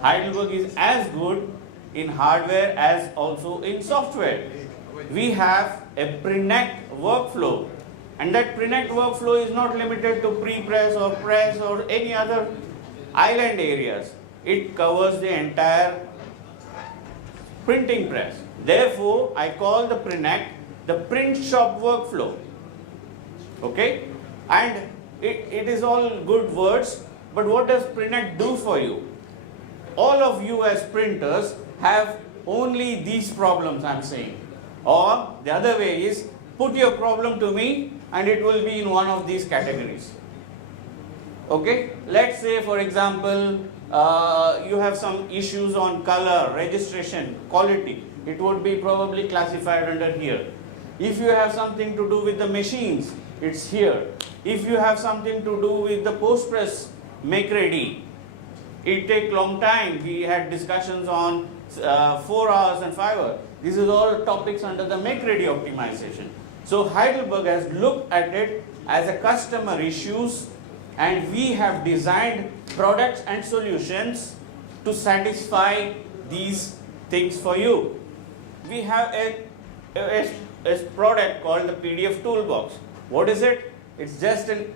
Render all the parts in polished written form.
Heidelberg is as good in hardware as also in software. We have a Prinect workflow, and that Prinect workflow is not limited to pre-press or press or any other island areas. It covers the entire printing press. Therefore, I call the Prinect the print shop workflow. Okay? And it is all good words, but what does Prinect do for you? All of you as printers have only these problems, I'm saying. Or the other way is, put your problem to me and it will be in one of these categories. Okay? Let's say, for example, you have some issues on color, registration, quality. It would be probably classified under here. If you have something to do with the machines, it's here. If you have something to do with the post-press make ready, it takes long time. We had discussions on 4 hours and 5 hours. This is all topics under the make ready optimization. So Heidelberg has looked at it as a customer issues, and we have designed products and solutions to satisfy these things for you. We have a product called the PDF Toolbox. What is it? It's just a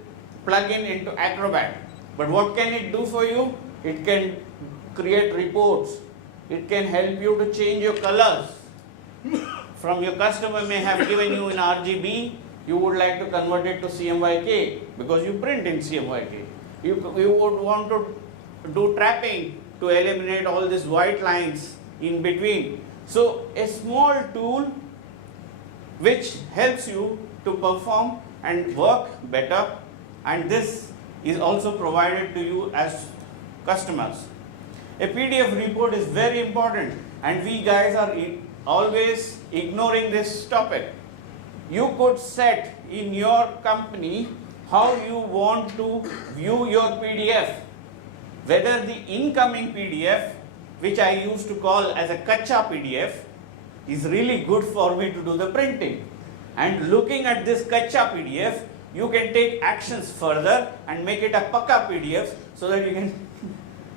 plug-in into Acrobat. But what can it do for you? It can create reports. It can help you to change your colors. From your customer may have given you in RGB, you would like to convert it to CMYK because you print in CMYK. You would want to do trapping to eliminate all these white lines in between. So a small tool which helps you to perform and work better, and this is also provided to you as customers. A PDF report is very important, and we guys are always ignoring this topic. You could set in your company how you want to view your PDF, whether the incoming PDF, which I used to call as a Kacha PDF, is really good for me to do the printing. And looking at this Kacha PDF, you can take actions further and make it a Pakka PDF so that you can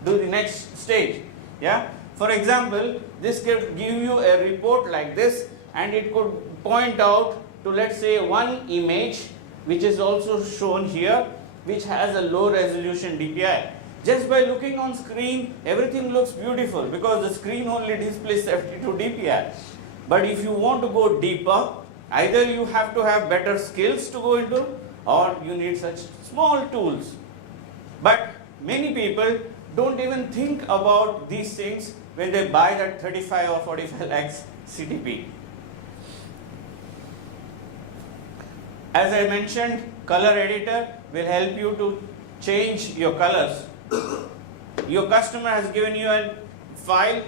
do the next stage. Yeah. For example, this could give you a report like this, and it could point out to, let's say, one image which is also shown here, which has a low resolution DPI. Just by looking on screen, everything looks beautiful because the screen only displays 72 DPI. But if you want to go deeper, either you have to have better skills to go into, or you need such small tools. But many people don't even think about these things when they buy that 35 or 45 lakhs CTP. As I mentioned, color editor will help you to change your colors. Your customer has given you a file.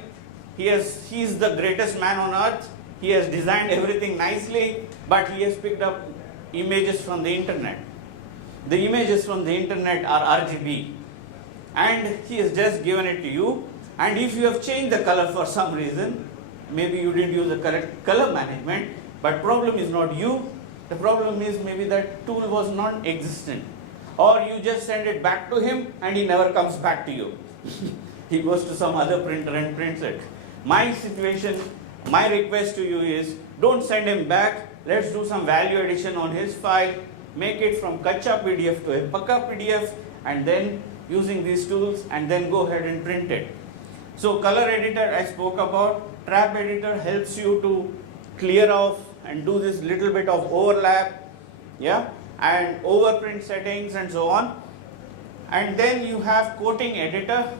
He is the greatest man on earth. He has designed everything nicely, but he has picked up images from the internet. The images from the internet are RGB, and he has just given it to you. And if you have changed the color for some reason, maybe you didn't use the correct color management, but problem is not you. The problem is maybe that tool was non-existent, or you just send it back to him and he never comes back to you. He goes to some other printer and prints it. My situation, my request to you is, don't send him back. Let's do some value addition on his file, make it from Kacha PDF to a Pakka PDF, and then using these tools, and then go ahead and print it. So color editor I spoke about. Trap editor helps you to clear off and do this little bit of overlap, yeah, and overprint settings and so on. And then you have coating editor.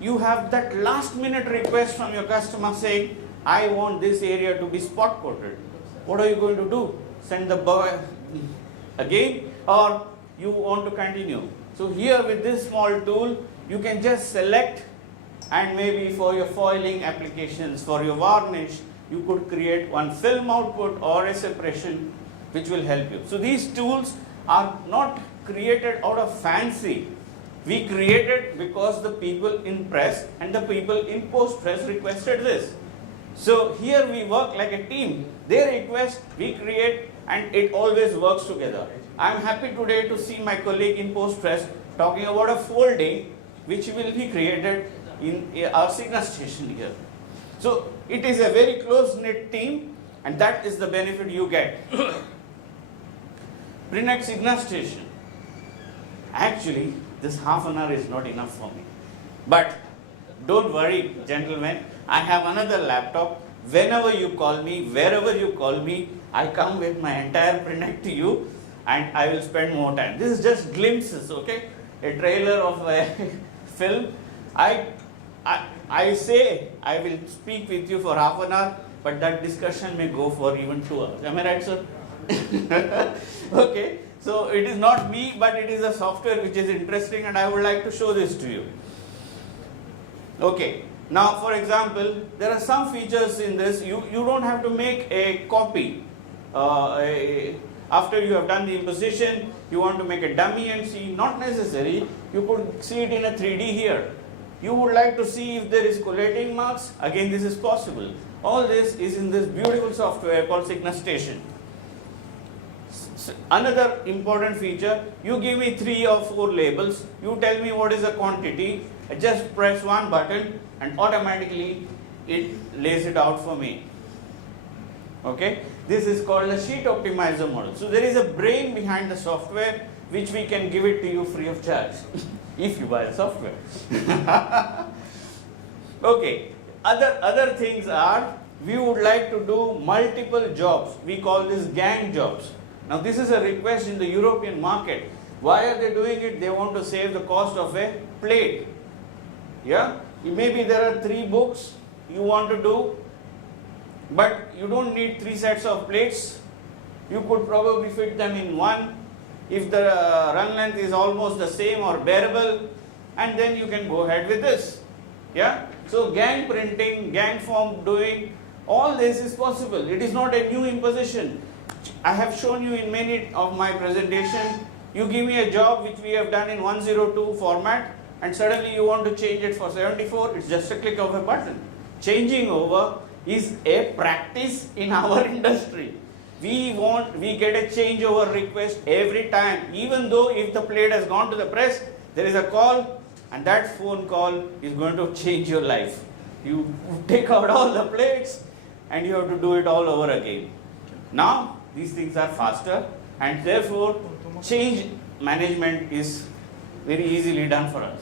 You have that last minute request from your customer saying, I want this area to be spot coated. What are you going to do? Send the boy again, or you want to continue? So here with this small tool, you can just select, and maybe for your foiling applications, for your varnish, you could create one film output or a separation which will help you. So these tools are not created out of fancy. We created because the people in press and the people in post-press requested this. So here we work like a team. They request, we create, and it always works together. I am happy today to see my colleague in post-press talking about a folding which will be created in our Signa station here. So it is a very close-knit team, and that is the benefit you get. Prinect Signa station. Actually, this half an hour is not enough for me. But don't worry, gentlemen, I have another laptop. Whenever you call me, wherever you call me, I come with my entire Prinect to you, and I will spend more time. This is just glimpses, okay? A trailer of a film. I say I will speak with you for half an hour, but that discussion may go for even 2 hours. Am I right, sir? Okay, so it is not me, but it is a software which is interesting, and I would like to show this to you. Okay, now for example, there are some features in this. You don't have to make a copy. After you have done the imposition, you want to make a dummy and see, not necessary. You could see it in a 3D here. You would like to see if there is collating marks, again this is possible. All this is in this beautiful software called Signa Station. Another important feature, you give me 3 or 4 labels, you tell me what is the quantity, I just press one button and automatically it lays it out for me. Okay, this is called a sheet optimizer model. So there is a brain behind the software which we can give it to you free of charge if you buy the software. Okay, other things are, we would like to do multiple jobs. We call this gang jobs. Now this is a request in the European market. Why are they doing it? They want to save the cost of a plate. Yeah, maybe there are 3 books you want to do, but you don't need 3 sets of plates. You could probably fit them in one if the run length is almost the same or bearable, and then you can go ahead with this. Yeah, so gang printing, gang form doing, all this is possible. It is not a new imposition. I have shown you in many of my presentation. You give me a job which we have done in 102 format, and suddenly you want to change it for 74, it's just a click of a button. Changing over is a practice in our industry. We get a changeover request every time, even though if the plate has gone to the press, there is a call, and that phone call is going to change your life. You take out all the plates and you have to do it all over again. Now these things are faster, and therefore change management is very easily done for us.